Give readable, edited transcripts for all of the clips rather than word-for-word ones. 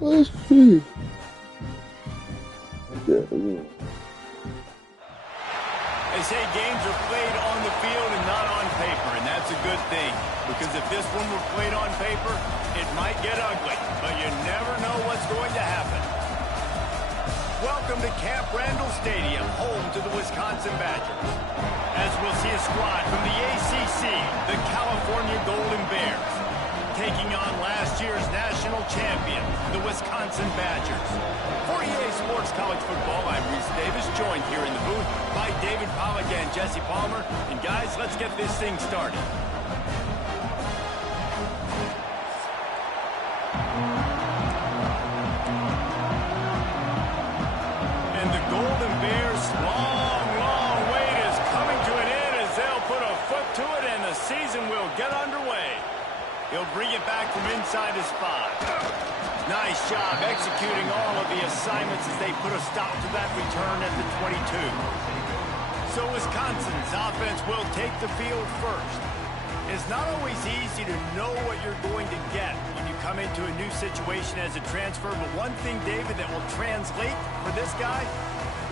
Let's see. They say games are played on the field and not on paper, and that's a good thing. Because if this one were played on paper, it might get ugly, but you never know what's going to happen. Welcome to Camp Randall Stadium, home to the Wisconsin Badgers. As we'll see a squad from the ACC, the California Golden Bears, taking on last year's national champion, the Wisconsin Badgers. For EA Sports College Football, I'm Reese Davis, joined here in the booth by David Pollack and Jesse Palmer. And guys, let's get this thing started. And the Golden Bears' long wait is coming to an end as they'll put a foot to it and the season will get underway. He'll bring it back from inside his spot. Nice job executing all of the assignments as they put a stop to that return at the 22. So Wisconsin's offense will take the field first. It's not always easy to know what you're going to get when you come into a new situation as a transfer, but one thing, David, that will translate for this guy,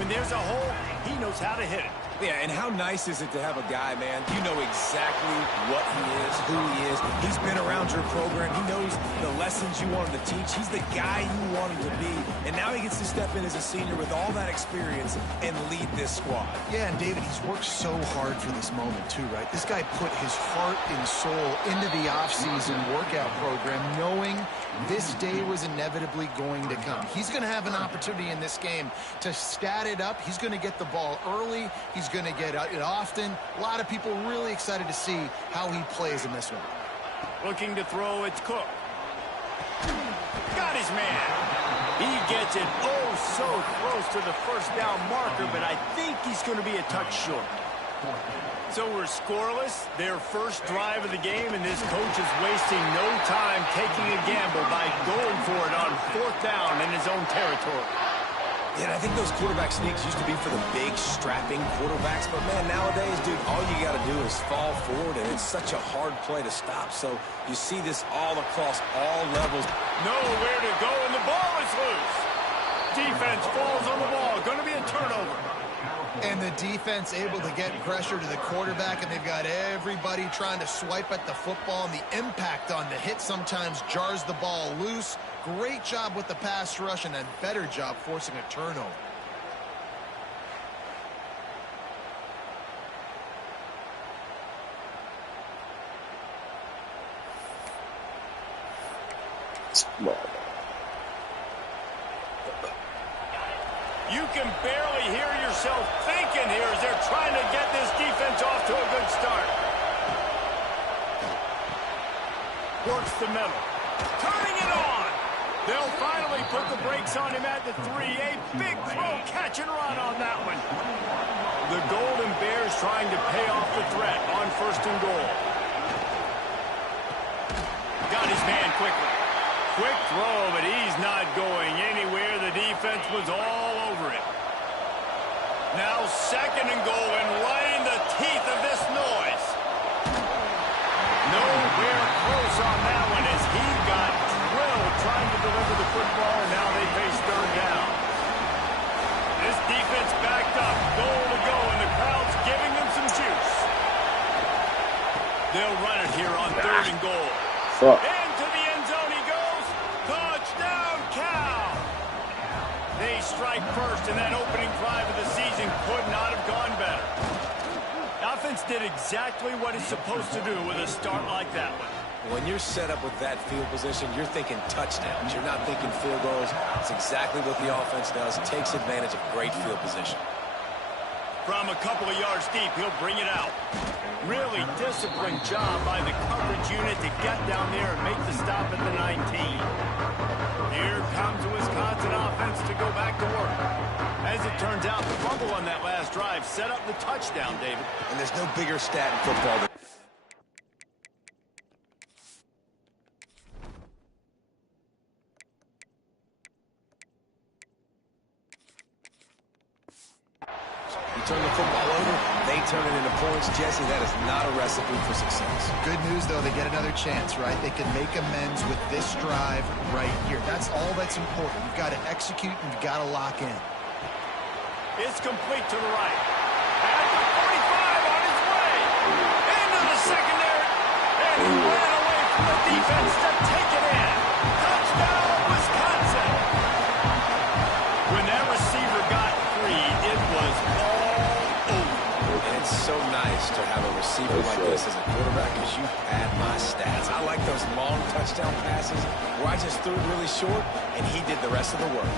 when there's a hole, he knows how to hit it. Yeah, and how nice is it to have a guy, man, you know exactly what he is, who he is. He's been around your program. He knows the lessons you want him to teach. He's the guy you want him to be. And now he gets to step in as a senior with all that experience and lead this squad. Yeah, and David, he's worked so hard for this moment too, right? This guy put his heart and soul into the offseason workout program knowing this day was inevitably going to come. He's going to have an opportunity in this game to stat it up. He's going to get the ball early. He's going to get it often. A lot of people really excited to see how he plays in this one. Looking to throw, it's Cook. Got his man. He gets it oh so close to the first down marker, but I think he's going to be a touch short. So we're scoreless, their first drive of the game, and this coach is wasting no time taking a gamble by going for it on fourth down in his own territory. Yeah, and I think those quarterback sneaks used to be for the big, strapping quarterbacks. But, man, nowadays, dude, all you got to do is fall forward, and it's such a hard play to stop. So you see this all across all levels. Nowhere to go, and the ball is loose. Defense falls on the ball. Going to be a turnover. And the defense able to get pressure to the quarterback, and they've got everybody trying to swipe at the football, and the impact on the hit sometimes jars the ball loose. Great job with the pass rush, and a better job forcing a turnover. You can barely hear yourself thinking here as they're trying to get this defense off to a good start. Works the middle. Turning it on. They'll finally put the brakes on him at the 3. A big throw, catch and run on that one. The Golden Bears trying to pay off the threat on first and goal. Got his man quickly. Quick throw, but he's not going anywhere. The defense was all over it. Now second and goal, and right in the teeth of this noise. Nowhere close on that one as he got drilled trying to deliver the football, and now they face third down. This defense backed up, goal to go, and the crowd's giving them some juice. They'll run it here on third and goal. Into the end zone he goes. Touchdown, Cal! They strike first, and that opening drive of the season could not have gone better. Offense did exactly what it's supposed to do with a start like that one. When you're set up with that field position, you're thinking touchdowns. You're not thinking field goals. It's exactly what the offense does. It takes advantage of great field position. From a couple of yards deep, he'll bring it out. Really disciplined job by the coverage unit to get down there and make the stop at the 19. Here comes the Wisconsin offense to go back to work. As it turns out, the fumble on that last drive set up the touchdown, David. And there's no bigger stat in football than turn the football over, they turn it into points, Jesse, that is not a recipe for success. Good news, though, they get another chance, right? They can make amends with this drive right here. That's all that's important. You've got to execute and you've got to lock in. It's complete to the right. At the 45 on his way. Into the secondary. And he ran away from the defense to take it in. Touchdown, Wisconsin. When that receiver got free, it was all over. And it's so nice to have a receiver like this as a quarterback because you pad my stats. I like those long touchdown passes where I just threw it really short and he did the rest of the work.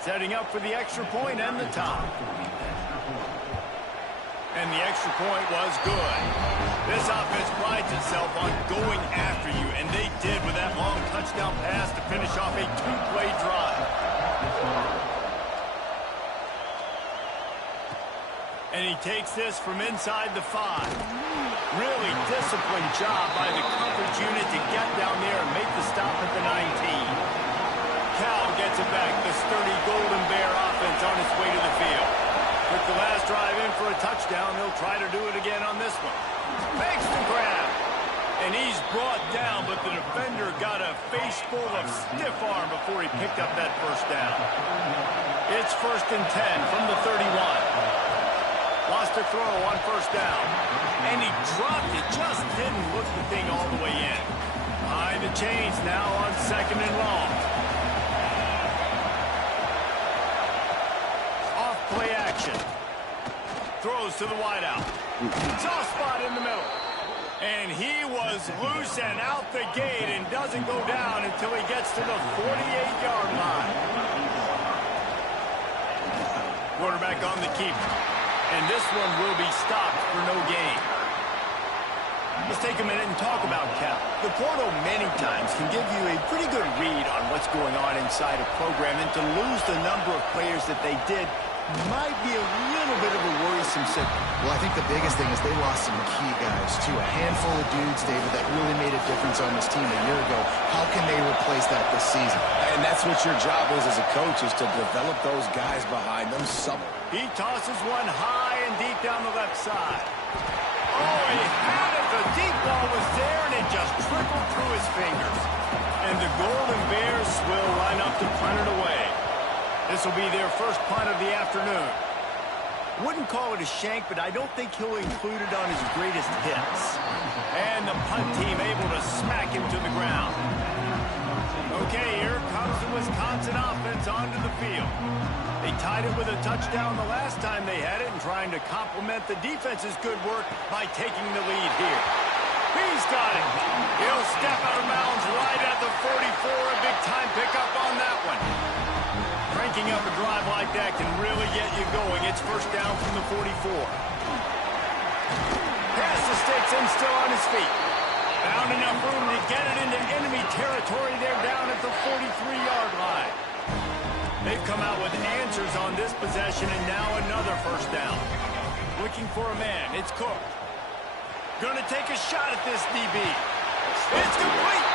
Setting up for the extra point and the top. And the extra point was good. This offense prides itself on going after you, and they did with that long touchdown pass to finish off a two-play drive. And he takes this from inside the 5. Really disciplined job by the coverage unit to get down there and make the stop at the 19. Cal gets it back. The sturdy Golden Bear offense on its way to the field. With the last drive in for a touchdown, they'll try to do it again on this one. Makes the grab. And he's brought down, but the defender got a face full of stiff arm before he picked up that first down. It's 1st and 10 from the 31. Lost a throw on first down. And he dropped it. Just didn't look the thing all the way in. Behind the chains now on 2nd and long. Play action. Throws to the wideout. Soft spot in the middle. And he was loose and out the gate and doesn't go down until he gets to the 48-yard line. Quarterback on the keeper. And this one will be stopped for no gain. Let's take a minute and talk about Cal. The portal many times can give you a pretty good read on what's going on inside a program, and to lose the number of players that they did might be a little bit of a worrisome signal. Well, I think the biggest thing is they lost some key guys, too. A handful of dudes, David, that really made a difference on this team a year ago. How can they replace that this season? And that's what your job is as a coach, is to develop those guys behind them somewhere. He tosses one high and deep down the left side. Oh, he had it. The deep ball was there, and it just trickled through his fingers. And the Golden Bears will line up to punt it away. This will be their first punt of the afternoon. Wouldn't call it a shank, but I don't think he'll include it on his greatest hits. And the punt team able to smack him to the ground. Okay, here comes the Wisconsin offense onto the field. They tied it with a touchdown the last time they had it and trying to complement the defense's good work by taking the lead here. He's got it. He'll step out of bounds right at the 44. A big-time pickup on that one. Cranking up a drive like that can really get you going. It's first down from the 44. Pass the sticks and still on his feet. Found enough room to get it into enemy territory. They're down at the 43-yard line. They've come out with answers on this possession, and now another first down. Looking for a man. It's Cook. Gonna take a shot at this DB. It's complete.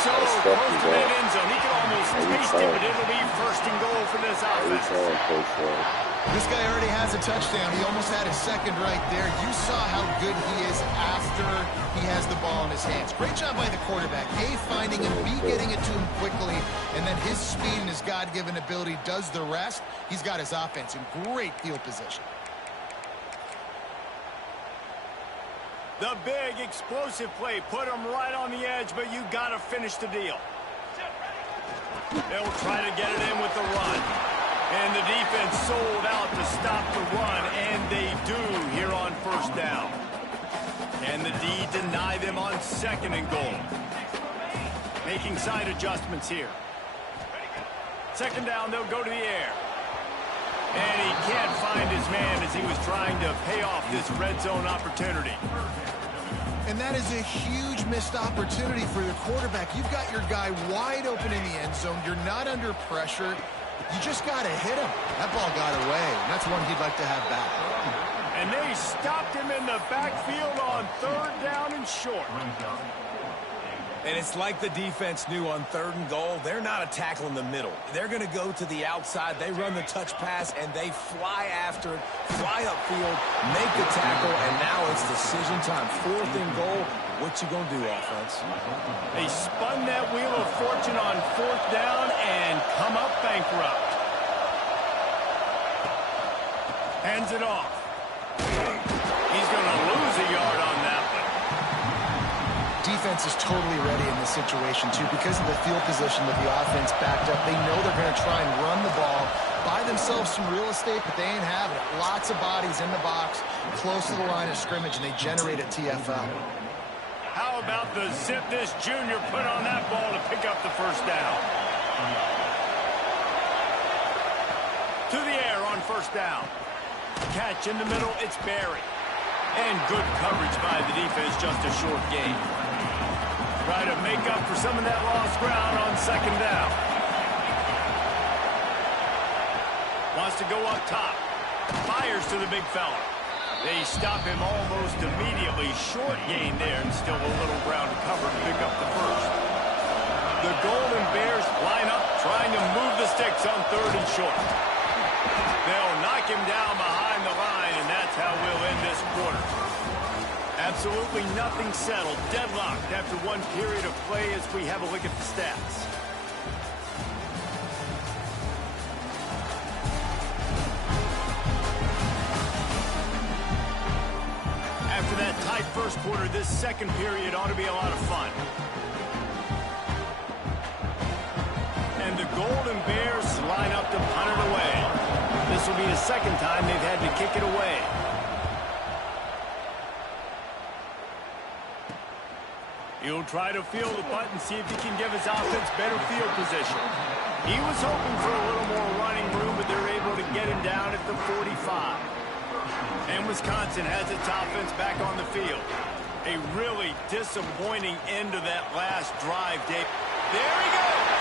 So close to that end zone. He can almost taste it, but it'll be 1st and goal for this offense. This guy already has a touchdown. He almost had his second right there. You saw how good he is after he has the ball in his hands. Great job by the quarterback. A, finding him, B, getting it to him quickly, and then his speed and his God-given ability does the rest. He's got his offense in great field position. The big explosive play put him right on the edge, but you got to finish the deal. They'll try to get it in with the run. And the defense sold out to stop the run, and they do here on first down. And the D deny them on 2nd and goal. Making side adjustments here. 2nd down, they'll go to the air. And he can't find his man as he was trying to pay off this red zone opportunity. And that is a huge missed opportunity for the quarterback. You've got your guy wide open in the end zone. You're not under pressure. You just got to hit him. That ball got away, and that's one he'd like to have back. And they stopped him in the backfield on 3rd down and short. And it's like the defense knew on 3rd and goal, they're not a tackle in the middle. They're going to go to the outside. They run the touch pass, and they fly after it, fly upfield, make the tackle, and now it's decision time. 4th and goal. What you going to do, offense? They spun that wheel of fortune on 4th down and come up bankrupt. Hands it off. He's going to lose a yard on that one. Defense is totally ready in this situation, too, because of the field position that the offense backed up. They know they're going to try and run the ball, buy themselves some real estate, but they ain't having it. Lots of bodies in the box, close to the line of scrimmage, and they generate a TFL. How about the zip this junior put on that ball to pick up the 1st down? To the air on 1st down. Catch in the middle, it's Barry. And good coverage by the defense, just a short gain. Try to make up for some of that lost ground on 2nd down. Wants to go up top. Fires to the big fella. They stop him almost immediately. Short gain there, and still a little ground to cover to pick up the 1st. The Golden Bears line up, trying to move the sticks on 3rd and short. They'll knock him down behind the line, and that's how we'll end this quarter. Absolutely nothing settled. Deadlocked after 1 period of play as we have a look at the stats. After that tight 1st quarter, this 2nd period ought to be a lot of fun. And the Golden Bears line up to punt it away. This will be the 2nd time they've had to kick it away. He'll try to field the punt and see if he can give his offense better field position. He was hoping for a little more running room, but they're able to get him down at the 45. And Wisconsin has its offense back on the field. A really disappointing end to that last drive, Dave. There he goes!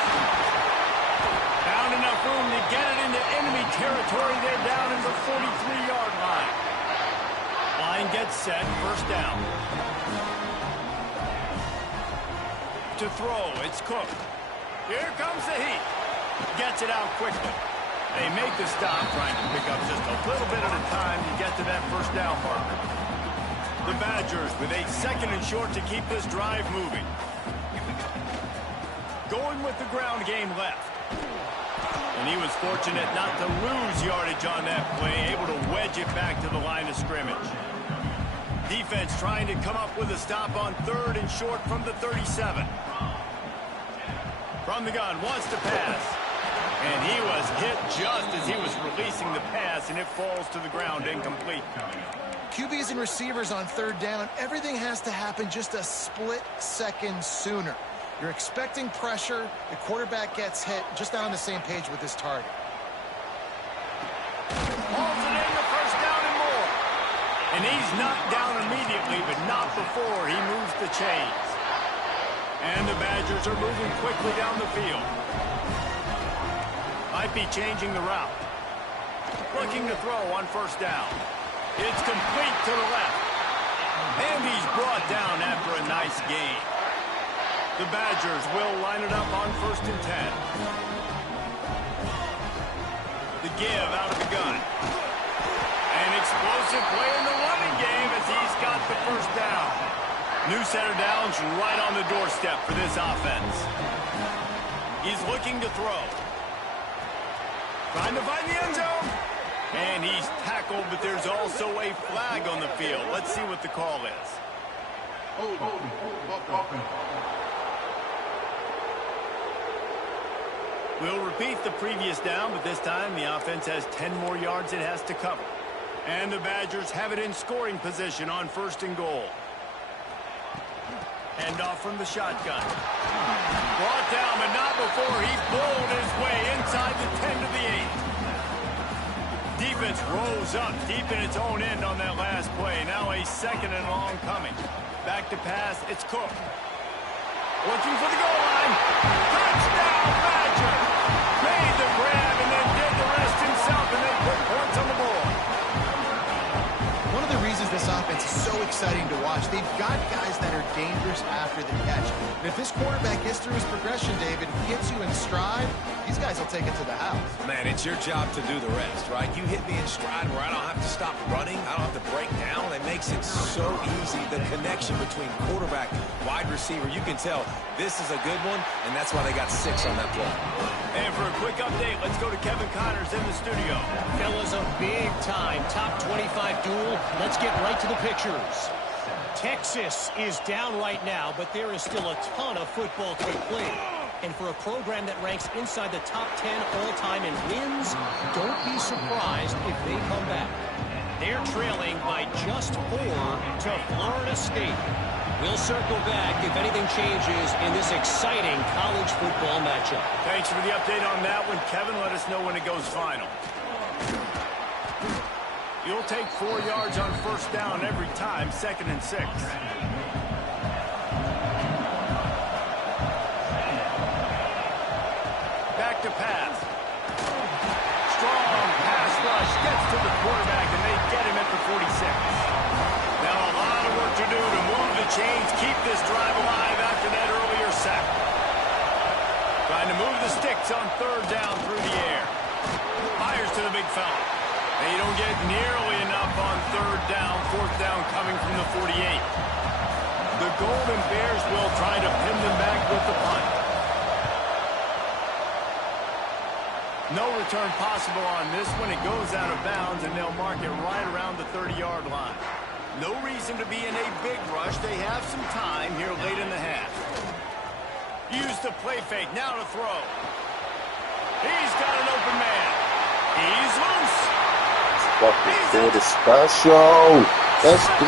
Found enough room to get it into enemy territory. They're down in the 43-yard line. Line gets set, 1st down. To throw, it's Cook. Here comes the heat. Gets it out quickly. They make the stop, trying to pick up just a little bit at a time to get to that 1st down marker. The Badgers with a 2nd and short to keep this drive moving. Going with the ground game left. And he was fortunate not to lose yardage on that play, able to wedge it back to the line of scrimmage. Defense trying to come up with a stop on 3rd and short from the 37. From the gun, wants to pass. And he was hit just as he was releasing the pass, and it falls to the ground incomplete. QBs and receivers on 3rd down, everything has to happen just a split second sooner. You're expecting pressure, the quarterback gets hit, just not on the same page with his target. Hauls it in the 1st down and more. And he's knocked down immediately, but not before he moves the chains. And the Badgers are moving quickly down the field. Might be changing the route. Looking to throw on 1st down. It's complete to the left. And he's brought down after a nice gain. The Badgers will line it up on 1st and 10. The give out of the gun. An explosive play in the running game as he's got the 1st down. New set of downs right on the doorstep for this offense. He's looking to throw. Trying to find the end zone. And he's tackled, but there's also a flag on the field. Let's see what the call is. We'll repeat the previous down, but this time the offense has 10 more yards it has to cover. And the Badgers have it in scoring position on 1st and goal. Hand off from the shotgun. Brought down, but not before he bowled his way inside the 10 to the 8. Defense rose up deep in its own end on that last play. Now a 2nd and long coming. Back to pass, it's Cook. Looking for the goal line. Touchdown, Badger! Made the grab and exciting to watch. They've got guys that are dangerous after the catch. And if this quarterback gets through his progression, David, gets you in stride, these guys will take it to the house. Man, it's your job to do the rest, right? You hit me in stride where I don't have to stop running. I don't have to break down. It makes it so easy. The connection between quarterback, wide receiver, you can tell this is a good one, and that's why they got 6 on that play. And for a quick update, let's go to Kevin Connors in the studio. Fellas, a big-time top 25 duel. Let's get right to the pictures. Texas is down right now, but there is still a ton of football to be played. And for a program that ranks inside the top 10 all-time in wins, don't be surprised if they come back. They're trailing by just 4 to Florida State. We'll circle back if anything changes in this exciting college football matchup. Thanks for the update on that one, Kevin. Let us know when it goes final. You'll take 4 yards on first down every time, 2nd and 6. Back to pass. Strong pass rush gets to the quarterback, and they get him at the 46. Now a lot of work to do to move the chains, keep this drive alive after that earlier sack. Trying to move the sticks on 3rd down through the air. Fires to the big fella. They don't get nearly enough on 3rd down, 4th down coming from the 48. The Golden Bears will try to pin them back with the punt. No return possible on this one. It goes out of bounds, and they'll mark it right around the 30-yard line. No reason to be in a big rush. They have some time here late in the half. Use the play fake. Now to throw. He's got an open man. He's loose. Fucking good, special. Let's go.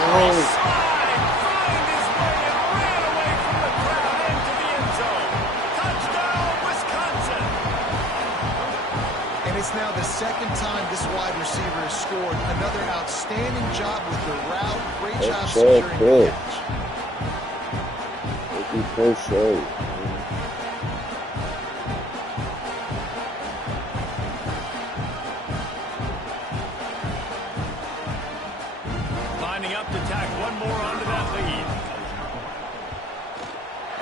It's now the 2nd time this wide receiver has scored. Another outstanding job with the route. Great job securing the catch. Thank you for showing. Lining up to tack one more onto that lead.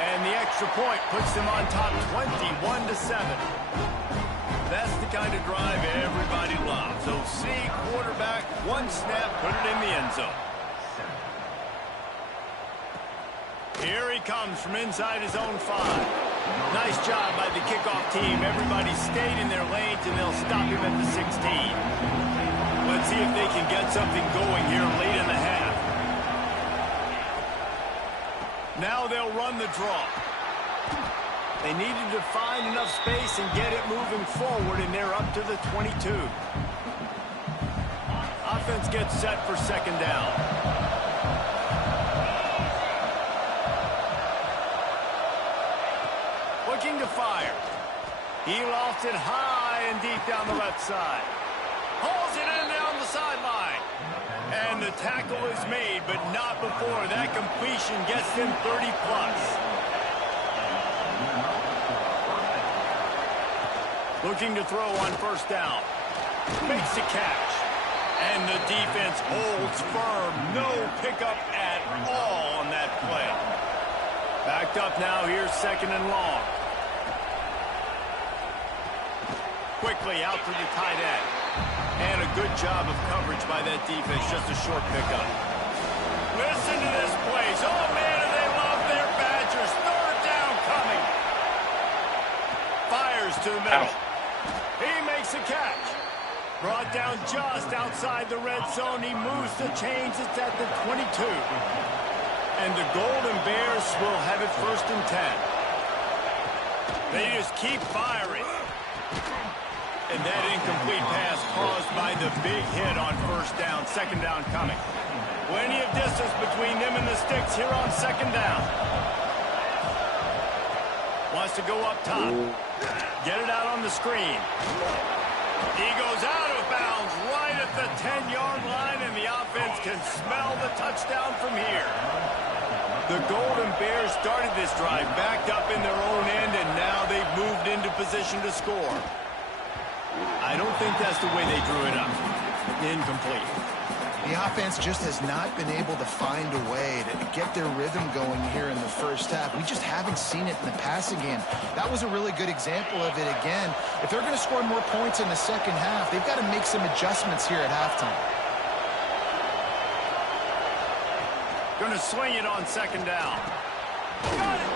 And the extra point puts them on top 21-7. That's the kind of drive everybody loves. So see quarterback, 1 snap, put it in the end zone. Here he comes from inside his own 5. Nice job by the kickoff team. Everybody stayed in their lanes, and they'll stop him at the 16. Let's see if they can get something going here late in the half. Now they'll run the draw. They needed to find enough space and get it moving forward, and they're up to the 22. Offense gets set for 2nd down. Looking to fire. He lofts it high and deep down the left side. Hauls it in down the sideline. And the tackle is made, but not before that completion gets them 30+. Looking to throw on first down. Makes the catch. And the defense holds firm. No pickup at all on that play. Backed up now. Here's 2nd and long. Quickly out to the tight end. And a good job of coverage by that defense. Just a short pickup. Listen to this place. Oh, man, do they love their Badgers. 3rd down coming. Fires to the middle. He makes a catch. Brought down just outside the red zone. He moves the chains. It's at the 22. And the Golden Bears will have it 1st and 10. They just keep firing. And that incomplete pass caused by the big hit on first down. 2nd down coming. Plenty of distance between them and the sticks here on 2nd down. Wants to go up top. Get it out on the screen. He goes out of bounds right at the 10-yard line, and the offense can smell the touchdown from here. The Golden Bears started this drive backed up in their own end, and now they've moved into position to score. I don't think that's the way they drew it up. Incomplete. The offense just has not been able to find a way to get their rhythm going here in the first half. We just haven't seen it in the passing game. That was a really good example of it again. If they're going to score more points in the second half, they've got to make some adjustments here at halftime. Going to swing it on second down. Got it.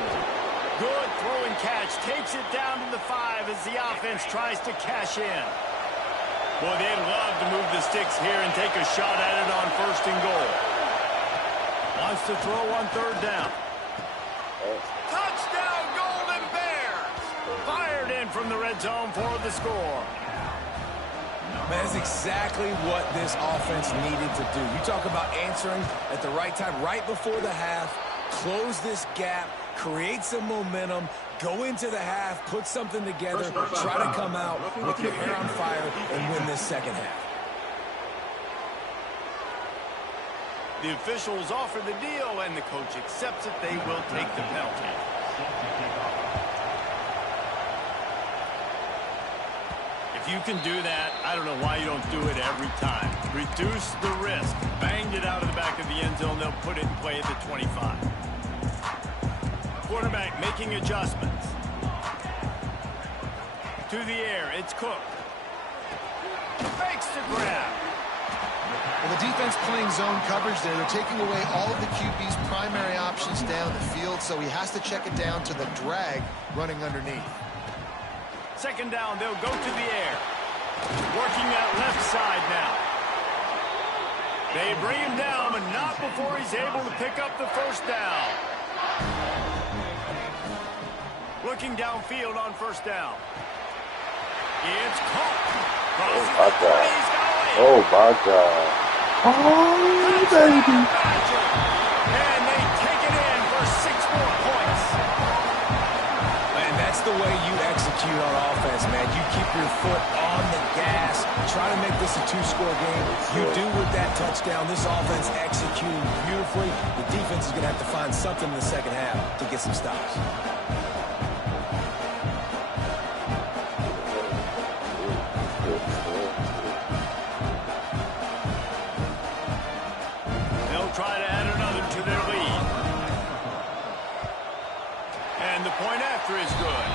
Good throw and catch. Takes it down to the 5 as the offense tries to cash in. Boy, they'd love to move the sticks here and take a shot at it on 1st and goal. Wants to throw on 3rd down. Touchdown, Golden Bears! Fired in from the red zone for the score. Man, that's exactly what this offense needed to do. You talk about answering at the right time, right before the half, close this gap, create some momentum, go into the half, put something together, try to come out with your hair on fire and win this second half. The officials offer the deal, and the coach accepts it. They will take the penalty. If you can do that, I don't know why you don't do it every time. Reduce the risk. Banged it out of the back of the end zone. They'll put it in play at the 25. Quarterback making adjustments. To the air, it's Cook. Fakes the grab. Well, the defense playing zone coverage there. They're taking away all of the QB's primary options down the field, so he has to check it down to the drag running underneath. Second down, they'll go to the air. Working that left side now. They bring him down, but not before he's able to pick up the 1st down. Looking downfield on 1st down. It's caught. Oh, my God. Oh, baby. And they take it in for 6 more points. Man, that's the way you execute on offense, man. You keep your foot on the gas, try to make this a 2-score game. You do with that touchdown. This offense executing beautifully. The defense is going to have to find something in the second half to get some stops. Try to add another to their lead. And the point after is good.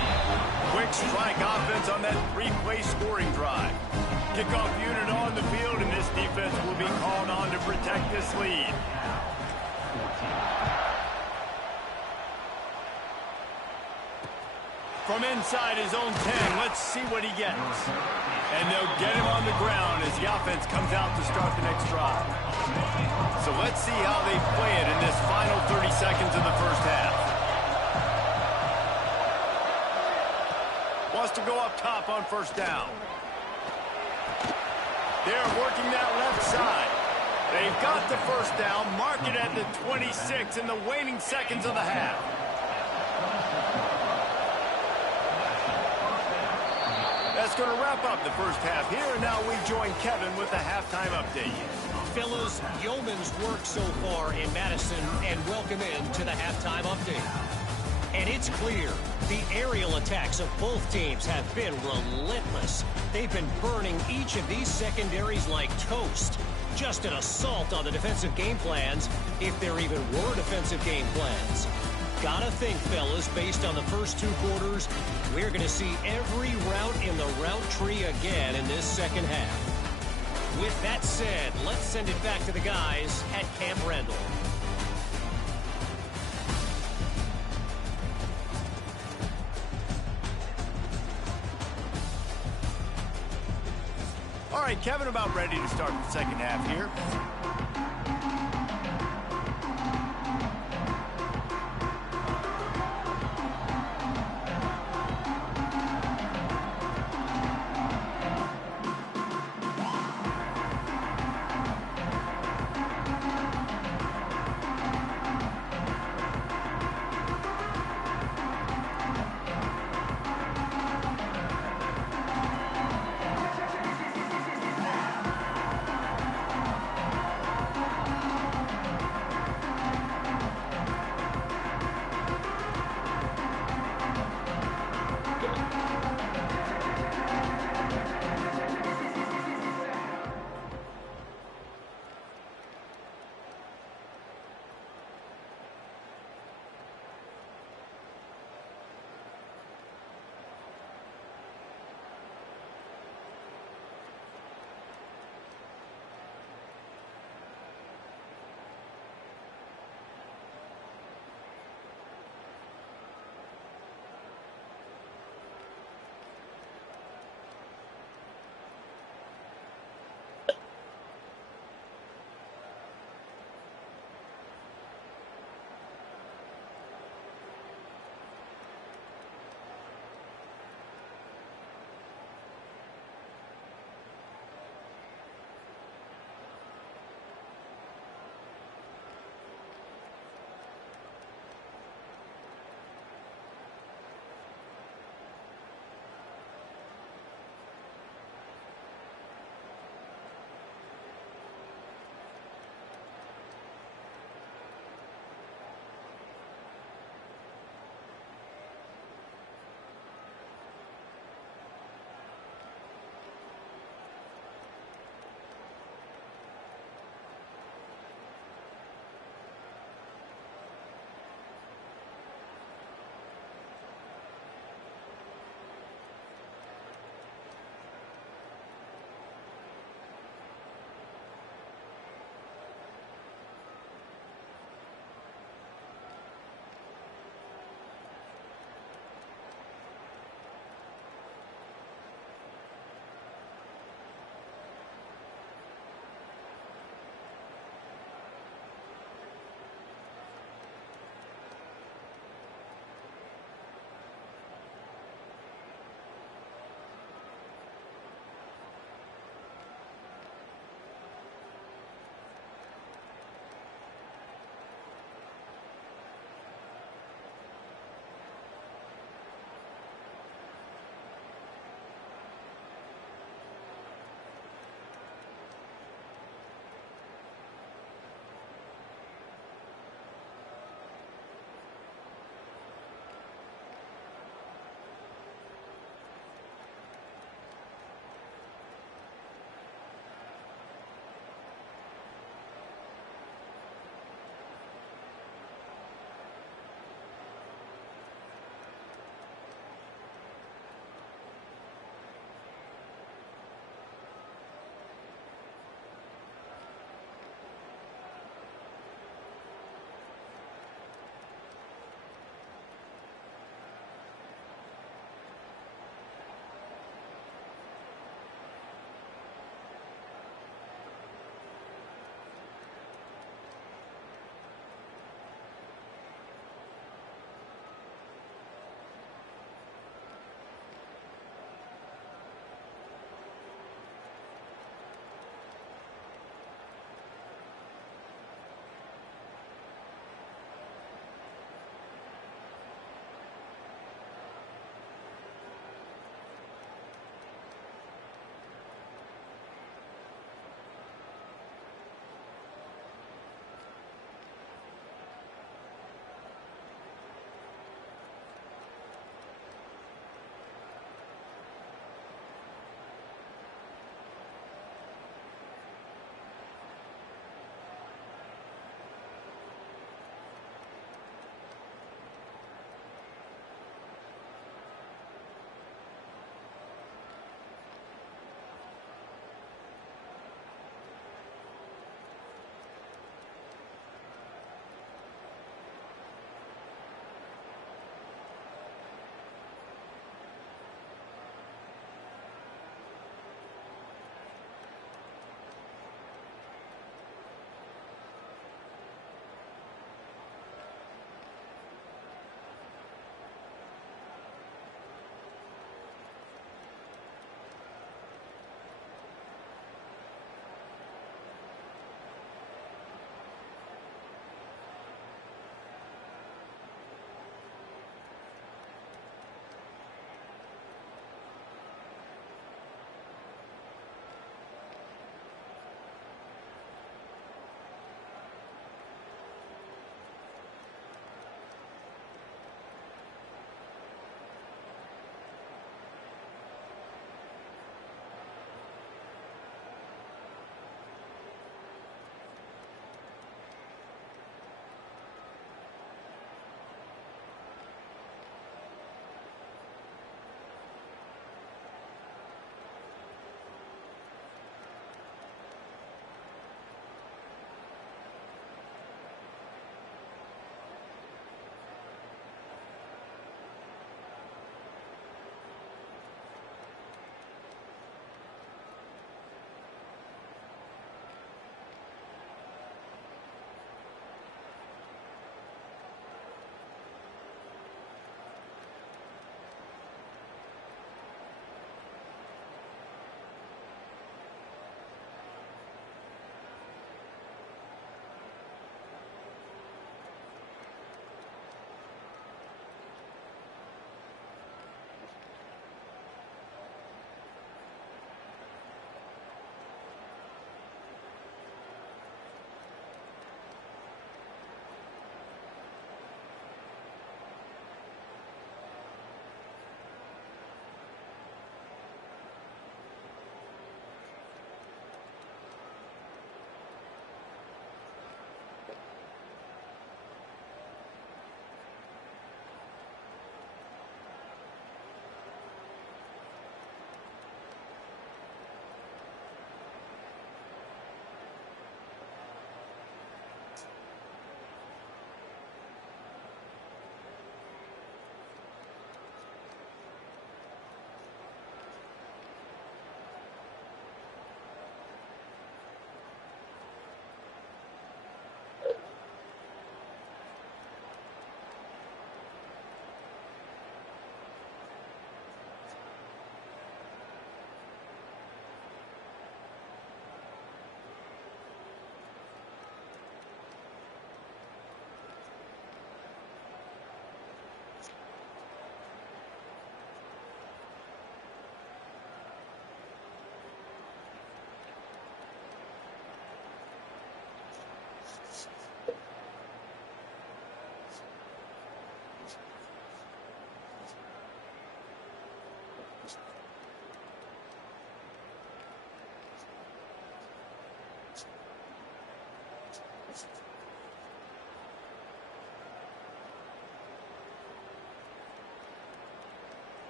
Quick strike offense on that 3-play scoring drive. Kickoff unit on the field, and this defense will be called on to protect this lead. From inside his own 10, let's see what he gets. And they'll get him on the ground as the offense comes out to start the next drive. So let's see how they play it in this final 30 seconds of the first half. Wants to go up top on 1st down. They're working that left side. They've got the 1st down, mark it at the 26 in the waning seconds of the half. That's going to wrap up the first half here, and now we join Kevin with the halftime update. Fellas, yeoman's work so far in Madison, and welcome in to the halftime update. And it's clear, the aerial attacks of both teams have been relentless. They've been burning each of these secondaries like toast. Just an assault on the defensive game plans, if there even were defensive game plans. Gotta think, fellas, based on the first 2 quarters, we're going to see every route in the route tree again in this second half. With that said, let's send it back to the guys at Camp Randall. All right, Kevin, about ready to start the second half here.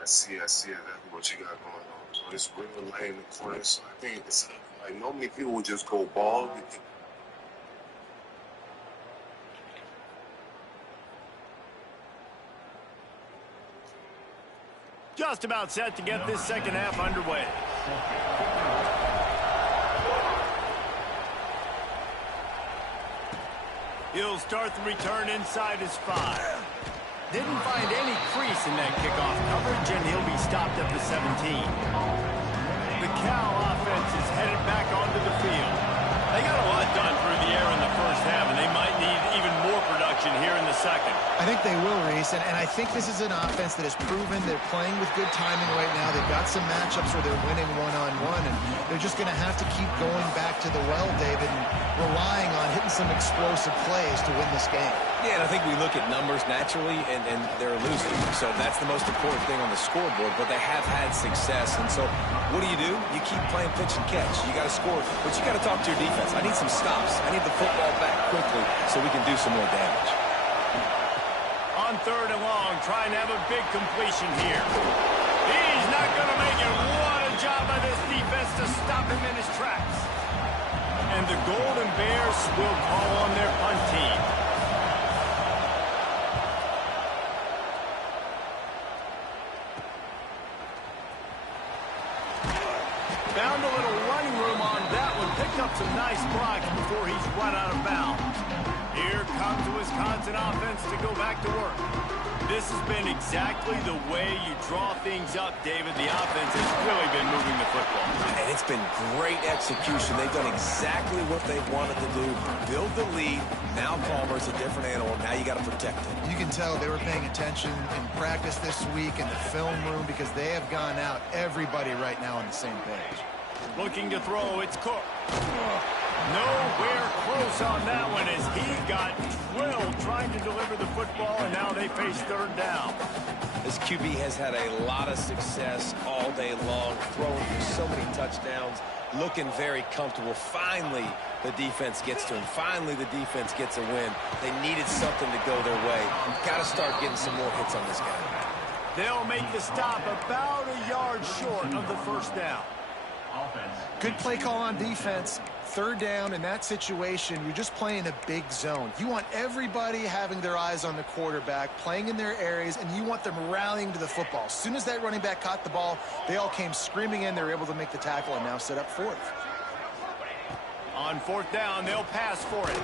I see exactly what you got going on. It's real lane in the corner, so I think it's like normally people would just go ball. Just about set to get this second half underway. He'll start the return inside his 5. Didn't find any crease in that kickoff coverage, and he'll be stopped at the 17. The Cal offense is headed back onto the field. They got a lot done through the air in the first half, and they might need even more production here in the second. I think they will, Reese, and I think this is an offense that has proven they're playing with good timing right now. They've got some matchups where they're winning one-on-one, and they're just going to have to keep going back to the well, David, and relying on hitting some explosive plays to win this game. Yeah, and I think we look at numbers naturally, and they're losing. So that's the most important thing on the scoreboard, but they have had success. And so what do? You keep playing pitch and catch. You got to score, but you got to talk to your defense. I need some stops. I need the football back quickly so we can do some more damage. On 3rd and long, trying to have a big completion here. He's not going to make it. What a job by this defense to stop him in his tracks. And the Golden Bears will call on their punt team. Found a little running room on that one. Picked up some nice blocks before he's run out of bounds. Here comes the Wisconsin offense to go back to work. This has been exactly the way you draw things up, David. The offense has really been moving the football. And it's been great execution. They've done exactly what they wanted to do. Build the lead. Now Palmer's a different animal. Now you got to protect it. You can tell they were paying attention in practice this week in the film room because they have gone out, everybody right now on the same page. Looking to throw, it's Cook. Nowhere close on that one as he got drilled trying to deliver the football, and now they face 3rd down. This QB has had a lot of success all day long, throwing for so many touchdowns, looking very comfortable. Finally, the defense gets to him. Finally, the defense gets a win. They needed something to go their way. Got to start getting some more hits on this guy. They'll make the stop about a yard short of the 1st down. Good play call on defense. 3rd down in that situation, you're just playing a big zone. You want everybody having their eyes on the quarterback, playing in their areas, and you want them rallying to the football. As soon as that running back caught the ball, they all came screaming in. They were able to make the tackle and now set up 4th. On 4th down, they'll pass for it.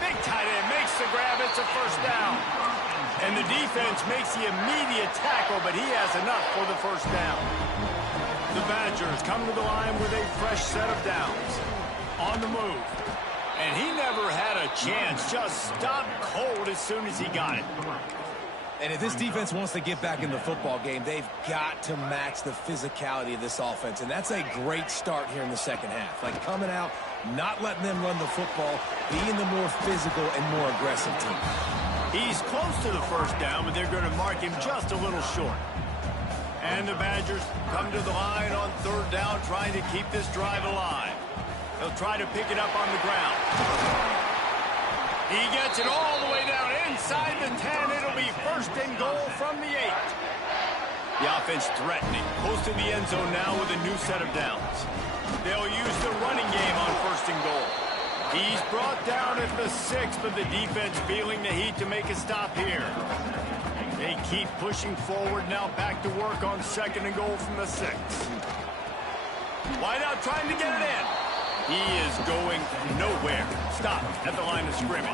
Big tight end makes the grab. It's a 1st down. And the defense makes the immediate tackle, but he has enough for the 1st down. The Badgers come to the line with a fresh set of downs. On the move. And he never had a chance. Just stopped cold as soon as he got it. And if this defense wants to get back in the football game, they've got to match the physicality of this offense. And that's a great start here in the second half. Like coming out, not letting them run the football, being the more physical and more aggressive team. He's close to the 1st down, but they're going to mark him just a little short. And the Badgers come to the line on 3rd down, trying to keep this drive alive. They'll try to pick it up on the ground. He gets it all the way down inside the 10. It'll be 1st and goal from the 8. The offense threatening, close to the end zone now with a new set of downs. They'll use the running game on 1st and goal. He's brought down at the 6, but the defense feeling the heat to make a stop here. They keep pushing forward now, back to work on 2nd and goal from the 6. Wideout trying to get it in. He is going nowhere. Stop at the line of scrimmage.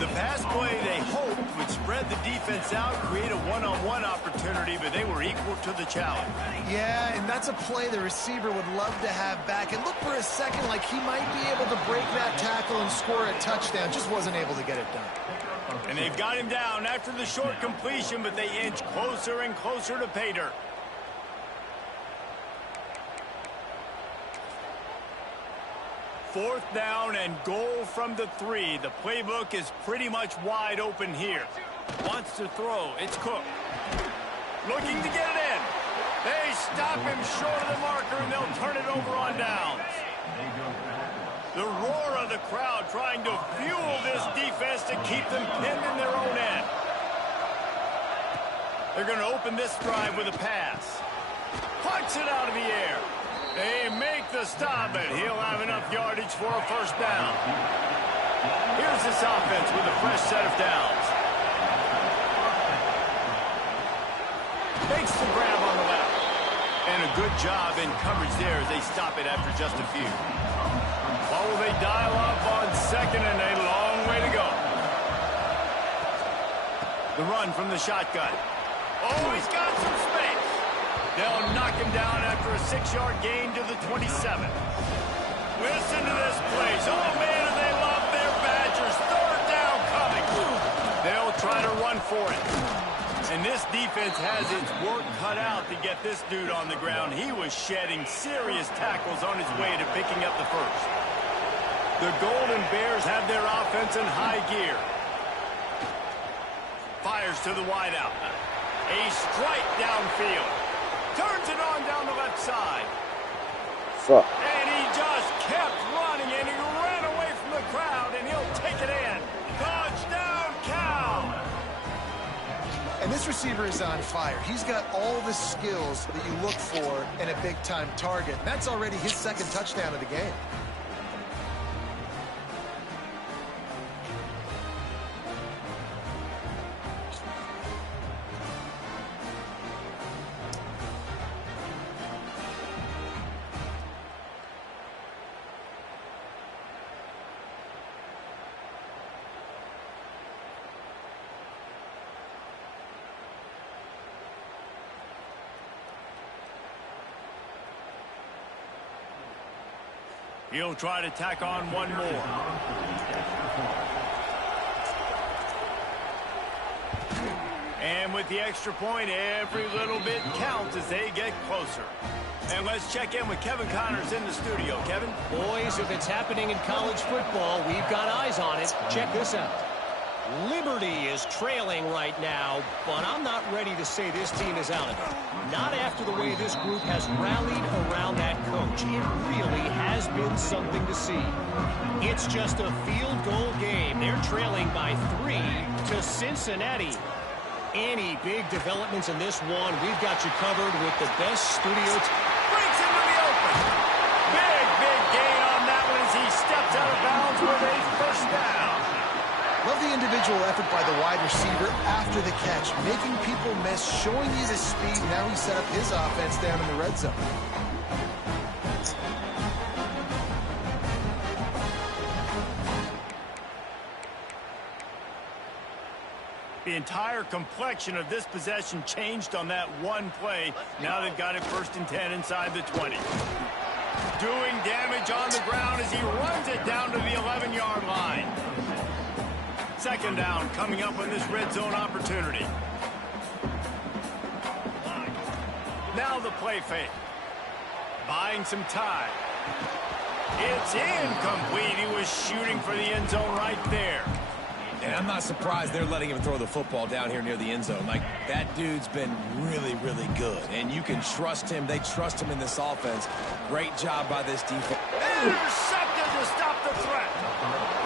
The pass play, they hoped, would spread the defense out, create a one-on-one opportunity, but they were equal to the challenge. Yeah, and that's a play the receiver would love to have back. And look for a second like he might be able to break that tackle and score a touchdown. Just wasn't able to get it done. And they've got him down after the short completion, but they inch closer and closer to pay dirt. Fourth down and goal from the 3. The playbook is pretty much wide open here. Wants to throw. It's Cook. Looking to get it in. They stop him short of the marker, and they'll turn it over on downs. The roar of the crowd trying to fuel this defense to keep them pinned in their own end. They're going to open this drive with a pass. Punch it out of the air. They make the stop, and he'll have enough yardage for a first down. Here's this offense with a fresh set of downs. Makes the grab on the left. And a good job in coverage there as they stop it after just a few. What will they dial up on second and a long way to go? The run from the shotgun. Oh, he's got some space. They'll knock him down after a 6-yard gain to the 27. Listen to this place. Oh, man, they love their Badgers. Third down coming. They'll try to run for it. And this defense has its work cut out to get this dude on the ground. He was shedding serious tackles on his way to picking up the first. The Golden Bears have their offense in high gear. Fires to the wideout. A strike downfield. Turns it on down the left side. Fuck. And he just kept running, and he ran away from the crowd, and he'll take it in. Touchdown, Cal! And this receiver is on fire. He's got all the skills that you look for in a big-time target. That's already his second touchdown of the game. He'll try to tack on one more. And with the extra point, every little bit counts as they get closer. And let's check in with Kevin Connors in the studio. Kevin? Boys, if it's happening in college football, we've got eyes on it. Check this out. Liberty is trailing right now, but I'm not ready to say this team is out of it. Not after the way this group has rallied around that coach. It really has been something to see. It's just a field goal game. They're trailing by 3 to Cincinnati. Any big developments in this one, we've got you covered with the best studio. Breaks into the open. Big gain on that one as he steps out of bounds with a first down. Love the individual effort by the wide receiver after the catch, making people miss, showing you the speed. Now he set up his offense down in the red zone. The entire complexion of this possession changed on that one play. Now they've got it 1st and 10 inside the 20. Doing damage on the ground as he runs it down to the 11-yard line. 2nd down coming up on this red zone opportunity. Now the play fake. Buying some time. It's incomplete. He was shooting for the end zone right there. And I'm not surprised they're letting him throw the football down here near the end zone. Like, that dude's been really good. And you can trust him. They trust him in this offense. Great job by this defense. Intercepted to stop the threat.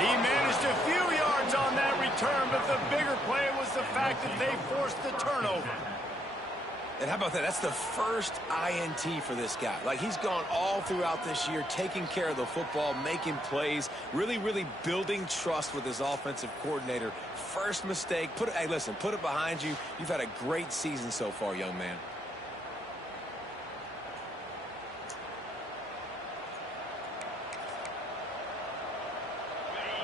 He managed a few yards on that return, but the bigger play was the fact that they forced the turnover. And how about that? That's the first INT for this guy. Like, he's gone all throughout this year, taking care of the football, making plays, really building trust with his offensive coordinator. First mistake. Hey, listen, put it behind you. You've had a great season so far, young man.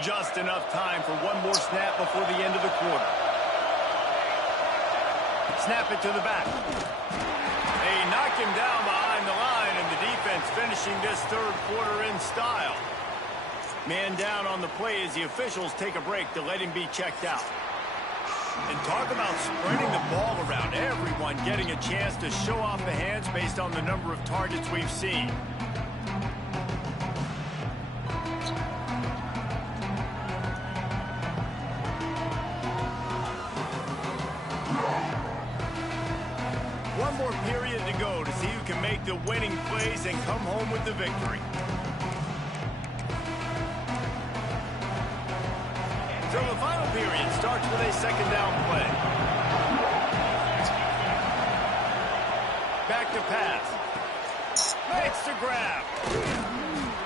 Just enough time for one more snap before the end of the quarter. Snap it to the back. They knock him down behind the line, and the defense finishing this 3rd quarter in style. Man down on the play as the officials take a break to let him be checked out. And talk about spreading the ball around. Everyone getting a chance to show off the hands based on the number of targets we've seen. One more period to go to see who can make the winning plays and come home with the victory. starts with a second down play. Back to pass. Makes the grab.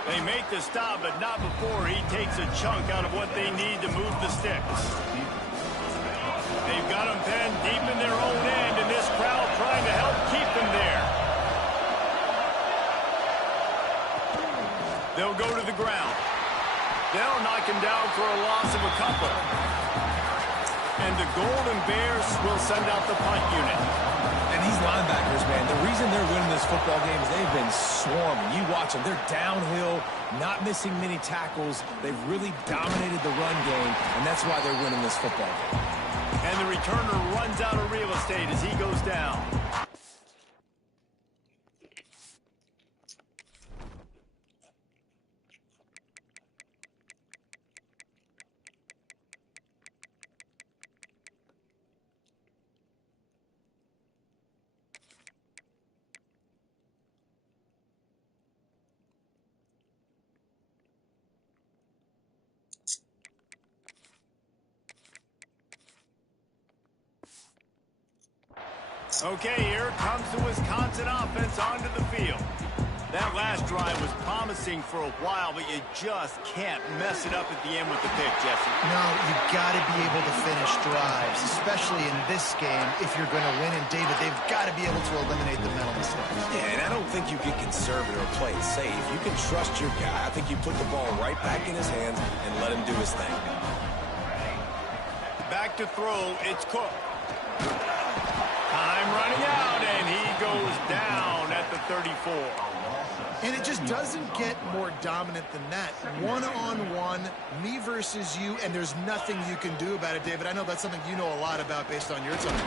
They make the stop, but not before he takes a chunk out of what they need to move the sticks. They've got them penned deep in their own end, and this crowd trying to help keep them there. They'll go to the ground. They'll knock him down for a loss of a couple. And the Golden Bears will send out the punt unit. And these linebackers, man, the reason they're winning this football game is they've been swarming. You watch them. They're downhill, not missing many tackles. They've really dominated the run game, and that's why they're winning this football game. And the returner runs out of real estate as he goes down. Okay, here comes the Wisconsin offense onto the field. That last drive was promising for a while, but you just can't mess it up at the end with the pick, Jesse. No, you've got to be able to finish drives, especially in this game if you're going to win. And, David, they've got to be able to eliminate the mental mistakes. Yeah, and I don't think you get conservative or play it safe. You can trust your guy. I think you put the ball right back in his hands and let him do his thing. Back to throw, it's Cook. Time running out, and he goes down at the 34. And it just doesn't get more dominant than that. One-on-one, me versus you, and there's nothing you can do about it, David. I know that's something you know a lot about based on your time.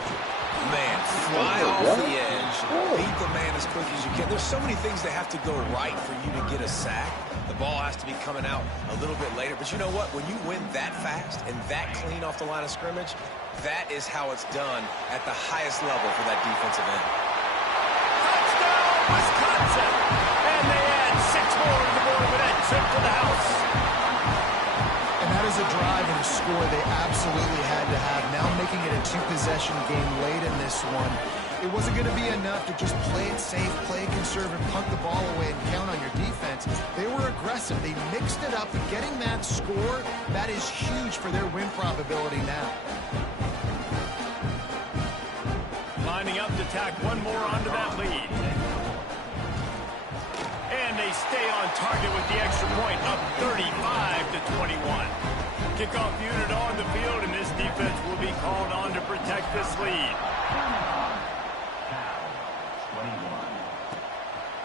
Man, fly off the edge, beat the man as quick as you can. There's so many things that have to go right for you to get a sack. The ball has to be coming out a little bit later. But you know what? When you win that fast and that clean off the line of scrimmage, that is how it's done at the highest level for that defensive end. Touchdown, Wisconsin! And they add 6 more to the board with that trip to the house. And that is a drive and a score they absolutely had to have. Now making it a 2-possession game late in this one. It wasn't going to be enough to just play it safe, play it conservative, punt the ball away, and count on your defense. They were aggressive. They mixed it up. Getting that score, that is huge for their win probability now. Lining up to tack one more onto that lead. And they stay on target with the extra point, up 35-21. Kickoff unit on the field, and this defense will be called on to protect this lead.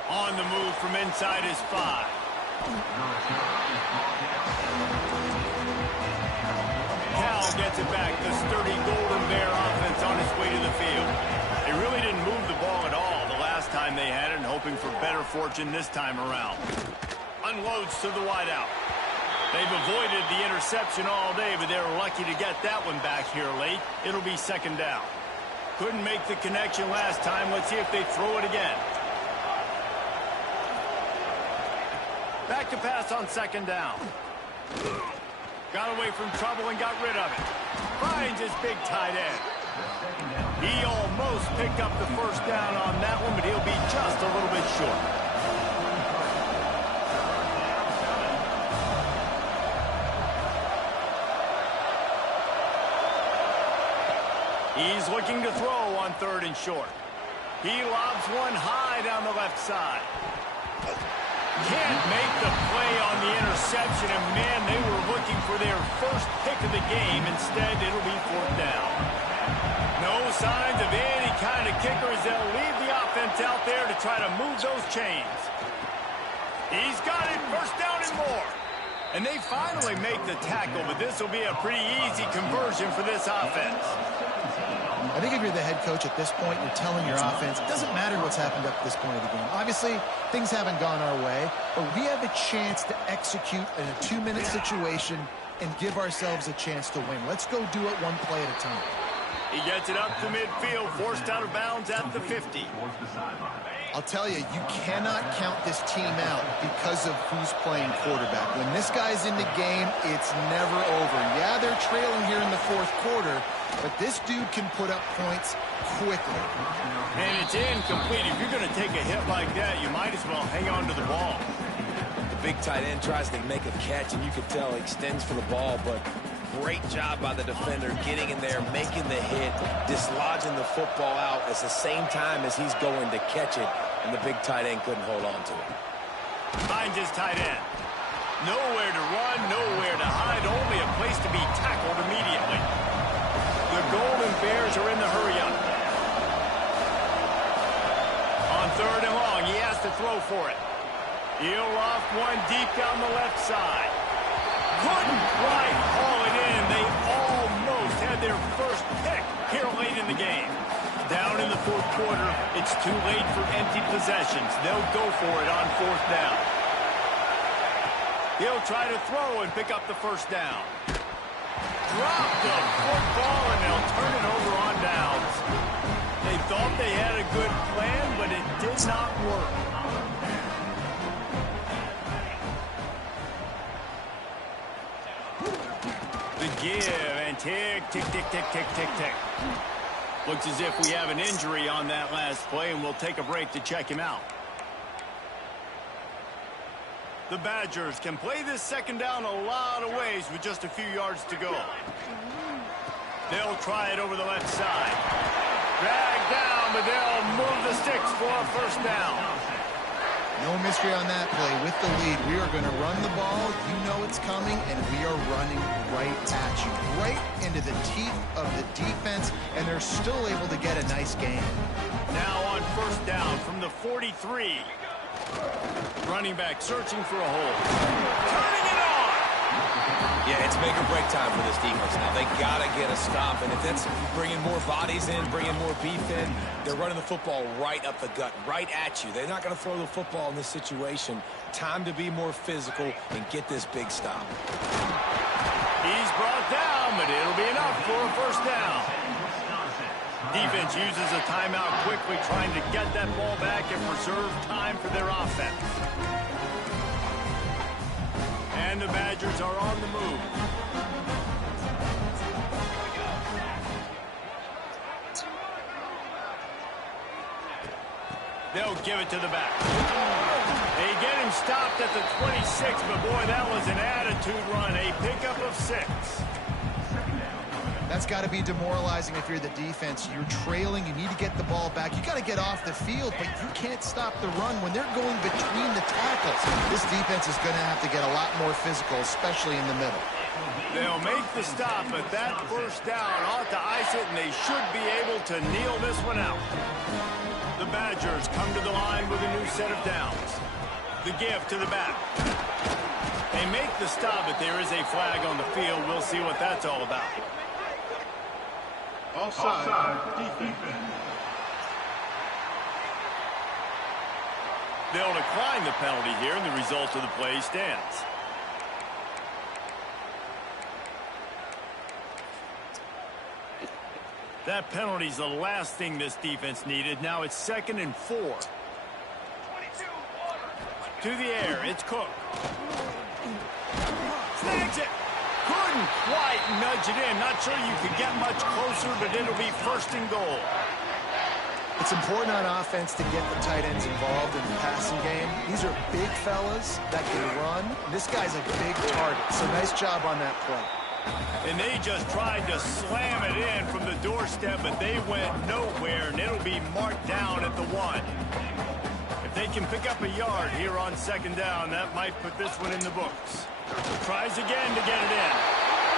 On the move from inside his 5. Cal gets it back. The sturdy Golden Bear offense on its way to the field. They really didn't move the ball at all the last time they had it, and hoping for better fortune this time around. Unloads to the wideout. They've avoided the interception all day, but they're lucky to get that one back here late. It'll be second down. Couldn't make the connection last time. Let's see if they throw it again. Back to pass on second down. Got away from trouble and got rid of it. Finds his big tight end. He almost picked up the first down on that one, but he'll be just a little bit short. He's looking to throw on 3rd and short. He lobs one high down the left side. Can't make the play on the interception, and man, they were looking for their first pick of the game. Instead, it'll be 4th down. No signs of any kind of kickers. They'll leave the offense out there to try to move those chains. He's got it, 1st down and more. And they finally make the tackle, but this will be a pretty easy conversion for this offense. I think if you're the head coach at this point, you're telling your offense, it doesn't matter what's happened up to this point of the game. Obviously, things haven't gone our way, but we have a chance to execute in a 2-minute situation and give ourselves a chance to win. Let's go do it one play at a time. He gets it up to midfield, forced out of bounds at the 50. I'll tell you, you cannot count this team out because of who's playing quarterback. When this guy's in the game, it's never over. Yeah, they're trailing here in the fourth quarter, but this dude can put up points quickly. And it's incomplete. If you're going to take a hit like that, you might as well hang on to the ball. The big tight end tries to make a catch, and you can tell he extends for the ball, but great job by the defender getting in there, making the hit, dislodging the football out at the same time as he's going to catch it, and the big tight end couldn't hold on to it. Finds his tight end. Nowhere to run, nowhere to hide, only a place to be tackled immediately. The Golden Bears are in the hurry-up. On 3rd and long, he has to throw for it. He'll loft one deep down the left side. Couldn't quite haul it in. They almost had their first pick here late in the game. Down in the fourth quarter, it's too late for empty possessions. They'll go for it on 4th down. He'll try to throw and pick up the first down. Drop the football, and they'll turn it over on downs. They thought they had a good plan, but it did not work. The give, and tick, tick, tick, tick, tick, tick, tick. Looks as if we have an injury on that last play, and we'll take a break to check him out. The Badgers can play this second down a lot of ways with just a few yards to go. They'll try it over the left side. Drag down, but they'll move the sticks for a first down. No mystery on that play. With the lead, we are going to run the ball. You know it's coming, and we are running right at you. Right into the teeth of the defense, and they're still able to get a nice gain. Now on first down from the 43. Running back searching for a hole. Turning it on! Yeah, it's make or break time for this defense now. They got to get a stop, and if that's bringing more bodies in, bringing more beef in, they're running the football right up the gut, right at you. They're not going to throw the football in this situation. Time to be more physical and get this big stop. He's brought down, but it'll be enough for a first down. Defense uses a timeout quickly, trying to get that ball back and preserve time for their offense. And the Badgers are on the move. They'll give it to the back. They get him stopped at the 26, but boy, that was an attitude run. A pickup of 6. That's got to be demoralizing if you're the defense. You're trailing. You need to get the ball back. You got to get off the field, but you can't stop the run when they're going between the tackles. This defense is going to have to get a lot more physical, especially in the middle. They'll make the stop, but that first down ought to ice it, and they should be able to kneel this one out. The Badgers come to the line with a new set of downs. The give to the back. They make the stop, but there is a flag on the field. We'll see what that's all about. Offside, defense. They'll decline the penalty here, and the result of the play stands. That penalty's the last thing this defense needed. Now it's 2nd and 4. To the air, it's Cook. Snags it. Couldn't quite nudge it in. Not sure you could get much closer, but it'll be 1st and goal. It's important on offense to get the tight ends involved in the passing game. These are big fellas that can run. This guy's a big target, so nice job on that play. And they just tried to slam it in from the doorstep, but they went nowhere, and it'll be marked down at the 1. If they can pick up a yard here on 2nd down, that might put this one in the books. Tries again to get it in.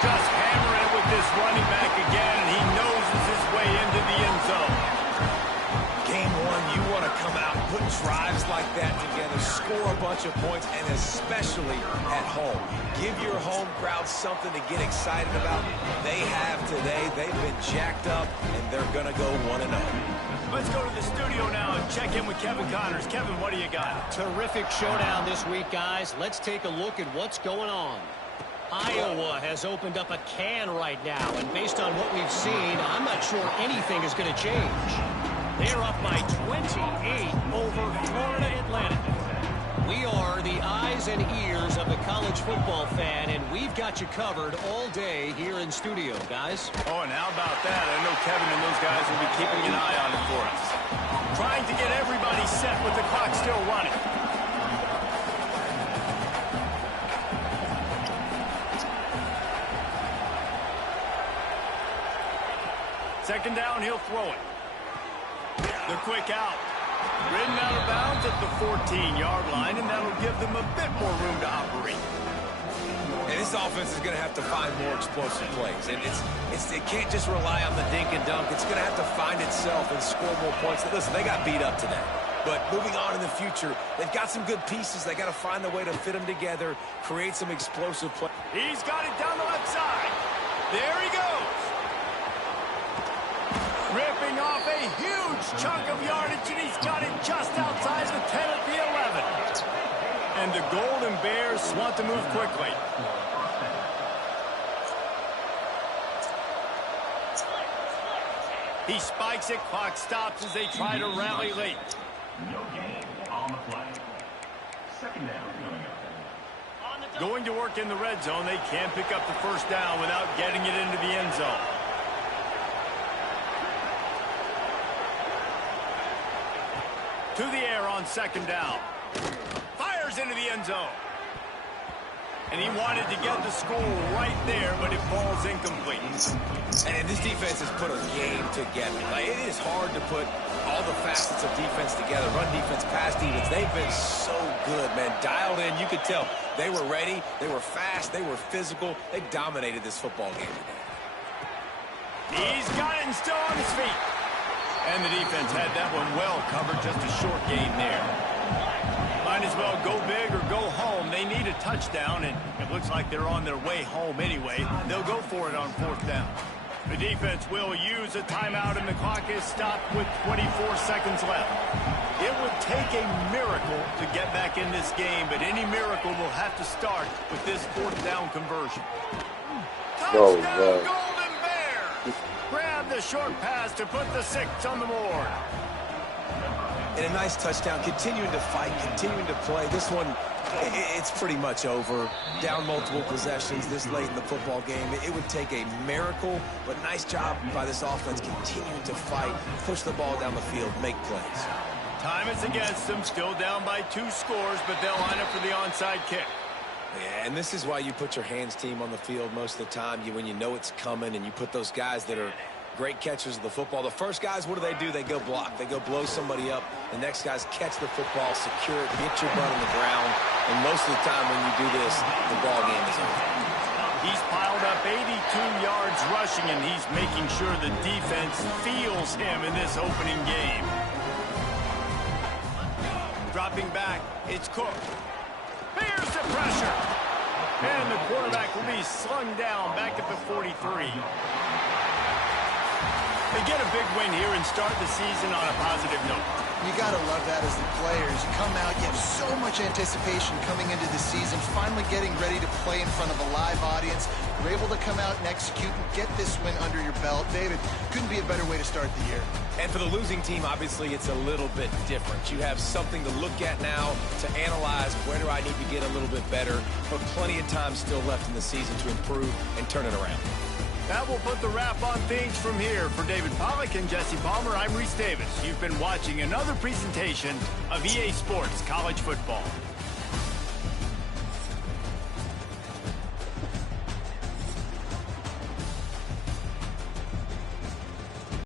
Just hammer it with this running back again, and he noses his way into the end zone. Game 1, you want to come out, put drives like that together, score a bunch of points, and especially at home. Give your home crowd something to get excited about. They have today. They've been jacked up, and they're going to go 1-0. Let's go to the studio now and check in with Kevin Connors. Kevin, what do you got? Terrific showdown this week, guys. Let's take a look at what's going on. Iowa has opened up a can right now, and based on what we've seen, I'm not sure anything is going to change. They're up by 28 over Florida Atlantic. We are the eyes and ears of the college football fan, and we've got you covered all day here in studio, guys. Oh, and how about that? I know Kevin and those guys will be keeping an eye on it for us. Trying to get everybody set with the clock still running. Second down, he'll throw it. The quick out. Ridden out of bounds at the 14-yard line, and that'll give them a bit more room to operate. And this offense is going to have to find more explosive plays. And it can't just rely on the dink and dunk. It's going to have to find itself and score more points. Listen, they got beat up today. But moving on in the future, they've got some good pieces. They got to find a way to fit them together, create some explosive plays. He's got it down the left side. There he goes. Ripping off a huge chunk of yardage, and he's got it just outside the 10 at the 11. And the Golden Bears want to move quickly. He spikes it, clock stops as they try to rally late. No gain on the play. Second down coming up. Going to work in the red zone, they can't pick up the first down without getting it into the end zone. To the air on second down. Fires into the end zone. And he wanted to get the score right there, but it falls incomplete. And this defense has put a game together. Like, it is hard to put all the facets of defense together. Run defense, pass defense. They've been so good, man. Dialed in. You could tell they were ready. They were fast. They were physical. They dominated this football game today. He's got it and still on his feet. And the defense had that one well covered. Just a short game there. Might as well go big or go home. They need a touchdown, and it looks like they're on their way home anyway. They'll go for it on fourth down. The defense will use a timeout, and the clock is stopped with 24 seconds left. It would take a miracle to get back in this game, but any miracle will have to start with this fourth down conversion. Touchdown, Golden Bears! Grab the short pass to put the 6 on the board. And a nice touchdown, continuing to fight, continuing to play. This one, it's pretty much over. Down multiple possessions this late in the football game. It would take a miracle, but nice job by this offense continuing to fight, push the ball down the field, make plays. Time is against them, still down by 2 scores, but they'll line up for the onside kick. Yeah, and this is why you put your hands team on the field most of the time. When you know it's coming, and you put those guys that are great catchers of the football. The first guys, what do? They go block. They go blow somebody up. The next guys catch the football, secure it, get your butt on the ground. And most of the time when you do this, the ball game is over. He's piled up 82 yards rushing, and he's making sure the defense feels him in this opening game. Dropping back, it's Cook. Here's the pressure. And the quarterback will be slung down back at the 43. They get a big win here and start the season on a positive note. You got to love that as the players. You come out, you have so much anticipation coming into the season, finally getting ready to play in front of a live audience. You're able to come out and execute and get this win under your belt. David, couldn't be a better way to start the year. And for the losing team, obviously, it's a little bit different. You have something to look at now to analyze where do I need to get a little bit better, but plenty of time still left in the season to improve and turn it around. That will put the wrap on things from here. For David Pollack and Jesse Palmer, I'm Reese Davis. You've been watching another presentation of EA Sports College Football.